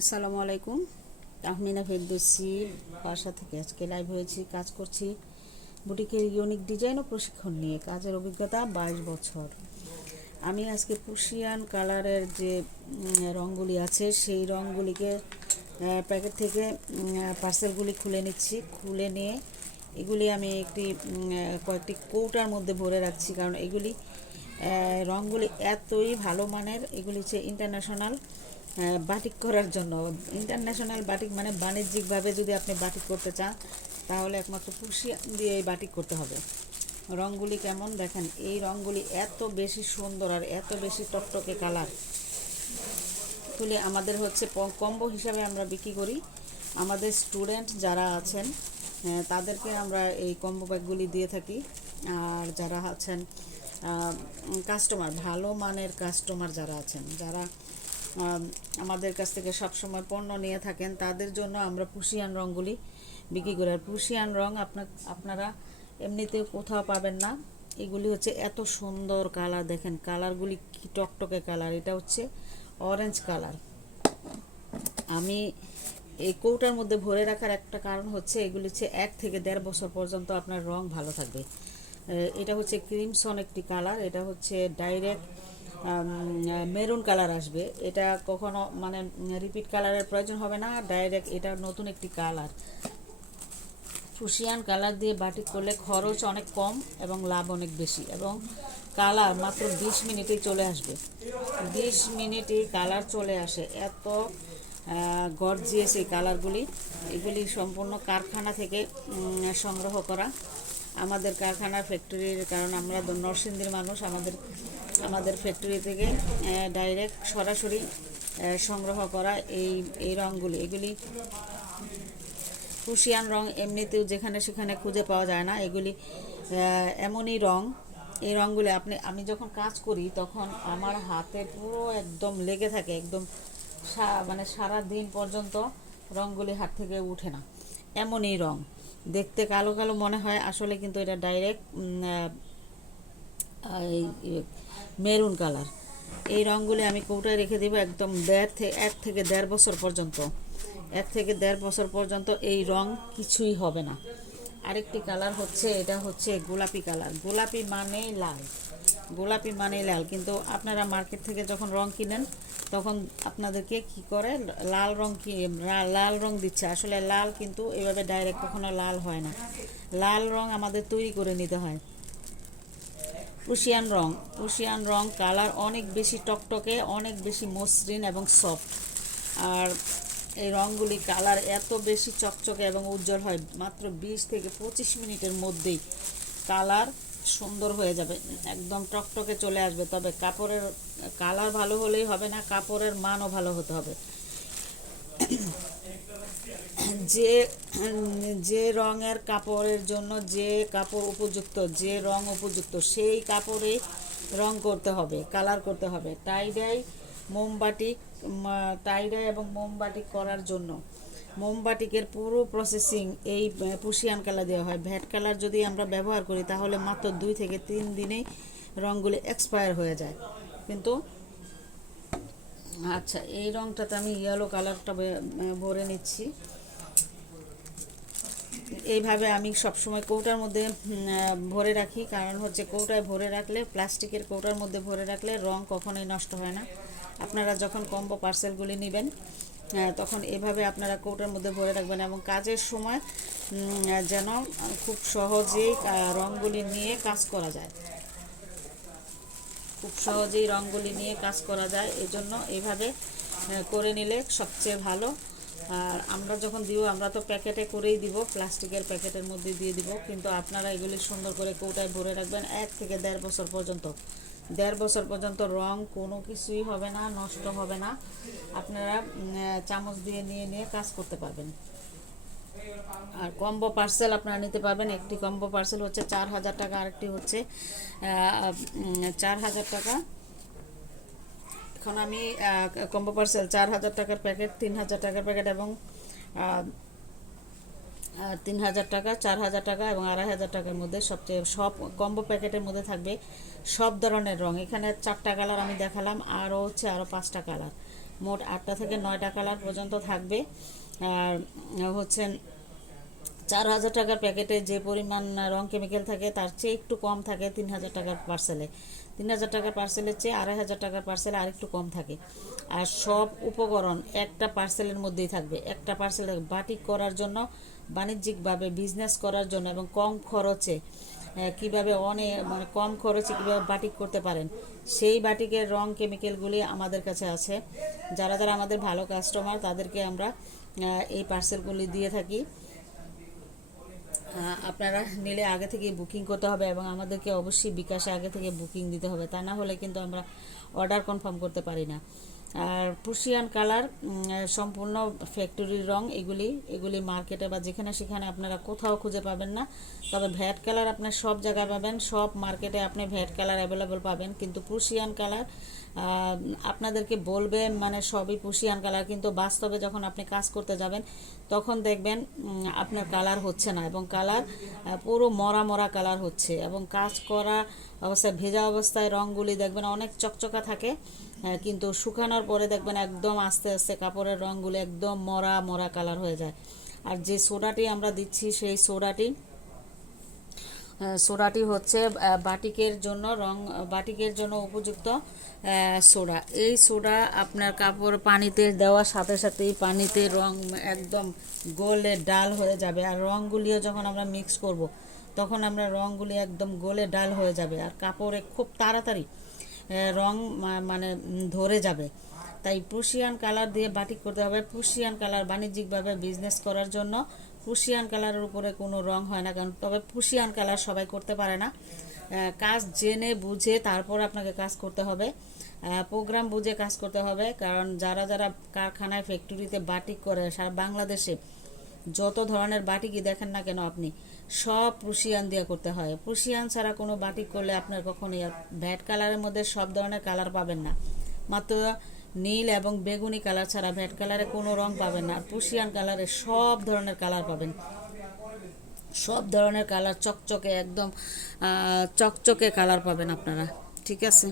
আসসালামু আলাইকুম। তাহমিনা ফেরদৌসি, বাসা থেকে আজকে লাইভ হয়েছি, কাজ করছি। বুটিকের ইউনিক ডিজাইন ও প্রশিক্ষণ নিয়ে, কাজের অভিজ্ঞতা বাইশ বছর। আমি আজকে পুশিয়ান কালারের যে রঙগুলি আছে, সেই রঙগুলিকে প্যাকেট থেকে পার্সেলগুলি খুলে নিচ্ছি। খুলে নিয়ে এগুলি আমি একটি কয়েকটি কৌটার মধ্যে ভরে রাখছি, কারণ এগুলি রঙগুলি এতই ভালো মানের, এগুলি হচ্ছে ইন্টারন্যাশনাল বাটিক করার জন্য। ইন্টারন্যাশনাল বাটিক মানে বাণিজ্যিকভাবে যদি আপনি বাটিক করতে চান, তাহলে একমাত্র পুষিয়া দিয়ে এই বাটিক করতে হবে। রঙগুলি কেমন? দেখেন, এই রঙগুলি এত বেশি সুন্দর আর এত বেশি টকটকে কালার। তুলে আমাদের হচ্ছে কম্বো হিসাবে আমরা বিক্রি করি। আমাদের স্টুডেন্ট যারা আছেন তাদেরকে আমরা এই কম্বো ব্যাগগুলি দিয়ে থাকি। আর যারা আছেন কাস্টমার, ভালো মানের কাস্টমার যারা আছেন, যারা আমাদের কাছ থেকে সবসময় পণ্য নিয়ে থাকেন। তাদের জন্য আমরা পুষিয়ান রঙগুলি বিক্রি করি। আর পুষিয়ান রং আপনার আপনারা এমনিতে কোথাও পাবেন না। এগুলি হচ্ছে এত সুন্দর কালার, দেখেন কালারগুলি কি টকটকে কালার। এটা হচ্ছে অরেঞ্জ কালার। আমি এই কৌটার মধ্যে ভরে রাখার একটা কারণ হচ্ছে, এগুলি হচ্ছে এক থেকে দেড় বছর পর্যন্ত আপনার রং ভালো থাকবে। এটা হচ্ছে ক্রিমসন একটি কালার। এটা হচ্ছে ডাইরেক্ট মেরুন কালার আসবে। এটা কখনো মানে রিপিট কালারের প্রয়োজন হবে না, ডাইরেক্ট এটা নতুন একটি কালার। ফুসিয়ান কালার দিয়ে বাটিক করলে খরচ অনেক কম এবং লাভ অনেক বেশি এবং কালার মাত্র বিশ মিনিটেই চলে আসবে। বিশ মিনিটেই কালার চলে আসে। এত গর্জিয়াস এই কালারগুলি। এগুলি সম্পূর্ণ কারখানা থেকে সংগ্রহ করা। আমাদের কারখানার ফ্যাক্টরির কারণ আমরা নরসিংদীর মানুষ, আমাদের আমাদের ফ্যাক্টরি থেকে ডাইরেক্ট সরাসরি সংগ্রহ করা এই এই রঙগুলি। এগুলি কুশিয়ান রং, এমনিতেও যেখানে সেখানে খুঁজে পাওয়া যায় না। এগুলি এমনই রং। এই রঙগুলি আপনি, আমি যখন কাজ করি, তখন আমার হাতে পুরো একদম লেগে থাকে, একদম মানে সারা দিন পর্যন্ত রঙগুলি হাত থেকে উঠে না। এমনই রং। দেখতে কালো কালো মনে হয়, আসলে কিন্তু এটা ডাইরেক্ট মেরুন কালার। এই রঙগুলি আমি কৌটায় রেখে দেবো একদম দেড় থেকে এক থেকে দেড় বছর পর্যন্ত। এক থেকে দেড় বছর পর্যন্ত এই রং কিছুই হবে না। আরেকটি কালার হচ্ছে, এটা হচ্ছে গোলাপি কালার। গোলাপি মানেই লাল। গোলাপি মানেই লাল। কিন্তু আপনারা মার্কেট থেকে যখন রং কিনেন, তখন আপনাদেরকে কি করে? লাল রং কি লাল রং দিচ্ছে। আসলে লাল কিন্তু এভাবে ডাইরেক্ট কখনো লাল হয় না। লাল রং আমাদের তৈরি করে নিতে হয়। উশিয়ান রং। উশিয়ান রং কালার অনেক বেশি টকটকে, অনেক বেশি মসৃণ এবং সফট আর এই রঙগুলি কালার এত বেশি চকচকে এবং উজ্জ্বল হয়, মাত্র বিশ থেকে পঁচিশ মিনিটের মধ্যেই কালার সুন্দর হয়ে যাবে, একদম টকটকে চলে আসবে। তবে কাপড়ের কালার ভালো হলেই হবে না, কাপড়ের মানও ভালো হতে হবে। যে যে রঙের কাপড়ের জন্য যে কাপড় উপযুক্ত যে রং উপযুক্ত সেই কাপড়ে রং করতে হবে কালার করতে হবে। টাইডাই মোমবাটিক টাইডাই এবং মোমবাটিক করার জন্য। মোমবাটিকের পুরো প্রসেসিং এই আহ, পুশিয়ান কালার দেওয়া হয়। ভ্যাট কালার যদি আমরা ব্যবহার করি তাহলে মাত্র দুই থেকে তিন দিনেই রঙগুলি এক্সপায়ার হয়ে যায়। কিন্তু আচ্ছা এই রঙটাতে আমি ইয়েলো কালারটা ভরে নিচ্ছি। এইভাবে আমি সবসময় কৌটার মধ্যে ভরে রাখি। কারণ হচ্ছে কৌটায় ভরে রাখলে, প্লাস্টিকের কৌটার মধ্যে ভরে রাখলে রং কখনোই নষ্ট হয় না। আপনারা যখন কম্বো পার্সেলগুলি নেবেন তখন এভাবে আপনারা কৌটার মধ্যে ভরে রাখবেন এবং কাজের সময় যেন খুব সহজেই রঙগুলি নিয়ে কাজ করা যায়। খুব সহজেই রঙগুলি নিয়ে কাজ করা যায় এজন্য এইভাবে আহ, করে নিলে সবচেয়ে ভালো। আর আমরা যখন দিব আমরা তো প্যাকেটে করেই দিব প্লাস্টিকের প্যাকেটের মধ্যে দিয়ে দিব কিন্তু আপনারা এগুলি সুন্দর করে কৌটায় ভরে রাখবেন এক থেকে দেড় বছর পর্যন্ত। দেড় বছর পর্যন্ত রং কোনো কিছুই হবে না নষ্ট হবে না। আপনারা চামচ দিয়ে নিয়ে নিয়ে কাজ করতে পারবেন। আর কম্বো পার্সেল আপনারা নিতে পারবেন। একটি কম্বো পার্সেল হচ্ছে চার হাজার টাকা, আরেকটি হচ্ছে চার হাজার টাকা। এখন আমি কম্বো পার্সেল চার হাজার টাকার প্যাকেট তিন হাজার টাকার প্যাকেট এবং তিন হাজার টাকা, চার হাজার টাকা এবং আড়াই হাজার টাকার মধ্যে সবচেয়ে, সব কম্বো প্যাকেটের মধ্যে থাকবে সব ধরনের রং। এখানে চারটা কালার আমি দেখালাম, আরও হচ্ছে আরও পাঁচটা কালার মোট আটটা থেকে নয়টা কালার পর্যন্ত থাকবে। আর, হচ্ছে চার হাজার টাকার প্যাকেটে যে পরিমাণ রং কেমিক্যাল থাকে, তার চেয়ে একটু কম থাকে তিন হাজার টাকার পার্সেলে। তিন হাজার টাকার পার্সেলের চেয়ে আড়াই হাজার টাকার পার্সেলে আরেকটু কম থাকে। আর সব উপকরণ একটা পার্সেলের মধ্যেই থাকবে। একটা পার্সেল বাটিক করার জন্য, বাণিজ্যিকভাবে বিজনেস করার জন্য এবং কম খরচে কীভাবে অনেক মানে কম খরচে কীভাবে বাটিক করতে পারেন, সেই বাটিকের রং কেমিক্যালগুলি আমাদের কাছে আছে। যারা যারা আমাদের ভালো কাস্টমার তাদেরকে আমরা এই পার্সেলগুলি দিয়ে থাকি। আপনারা নিলে আগে থেকে বুকিং করতে হবে এবং আমাদেরকে অবশ্যই বিকাশে আগে থেকে বুকিং দিতে হবে। তা না হলে কিন্তু আমরা অর্ডার কনফার্ম করতে পারি না। আর পুশিয়ান কালার সম্পূর্ণ ফ্যাক্টরির রং এগুলি এগুলি মার্কেটে বা যেখানে সেখানে আপনারা কোথাও খুঁজে পাবেন না। তবে ভ্যাট কালার আপনার সব জায়গায় পাবেন, সব মার্কেটে আপনি ভ্যাট কালার অ্যাভেলেবল পাবেন। কিন্তু পুশিয়ান কালার আপনাদেরকে বলবে মানে সবই পুষিয়ান কালার কিন্তু বাস্তবে যখন আপনি কাজ করতে যাবেন, তখন দেখবেন আপনার কালার হচ্ছে না এবং কালার পুরো মরা মরা কালার হচ্ছে এবং কাজ করা অবস্থায়, ভেজা অবস্থায় রঙগুলি দেখবেন অনেক চকচকা থাকে কিন্তু শুকানোর পরে দেখবেন একদম আস্তে আস্তে কাপড়ের রঙগুলি একদম মরা মরা কালার হয়ে যায়। আর যে সোডাটি আমরা দিচ্ছি, সেই সোডাটি সোডাটি হচ্ছে বাটিকের জন্য রং, বাটিকের জন্য উপযুক্ত সোডা এই সোডা আপনার কাপড় পানিতে দেওয়ার সাথে সাথেই পানিতে রং একদম গোলে ডাল হয়ে যাবে। আর রঙগুলিও যখন আমরা মিক্স করব, তখন আমরা রঙগুলি একদম গোলে ডাল হয়ে যাবে আর কাপড়ে খুব তাড়াতাড়ি রং মানে ধরে যাবে। তাই প্রুশিয়ান কালার দিয়ে বাটিক করতে হবে। প্রুশিয়ান কালার বাণিজ্যিকভাবে বিজনেস করার জন্য প্রুশিয়ান কালারের উপরে কোনো রং হয় না, কারণ তবে প্রুশিয়ান কালার সবাই করতে পারে না। কাজ জেনে বুঝে তারপর আপনাকে কাজ করতে হবে। প্রোগ্রাম বুঝে কাজ করতে হবে, কারণ যারা যারা কারখানায় ফ্যাক্টরিতে বাটিক করে, সারা বাংলাদেশে যত ধরনের বাটিকই দেখেন না কেন আপনি, সব প্রুশিয়ান দিয়ে করতে হয়। প্রুশিয়ান ছাড়া কোনো বাটিক করলে আপনার কখনোই ভ্যাট কালারের মধ্যে সব ধরনের কালার পাবেন না। মাত্র নীল এবং বেগুনি কালার ছাড়া ভ্যাট কালারে কোনো রং পাবেন না। আর পুশিয়ান কালারে সব ধরনের কালার পাবেন। সব ধরনের কালার চকচকে, একদম চকচকে কালার পাবেন আপনারা। ঠিক আছে?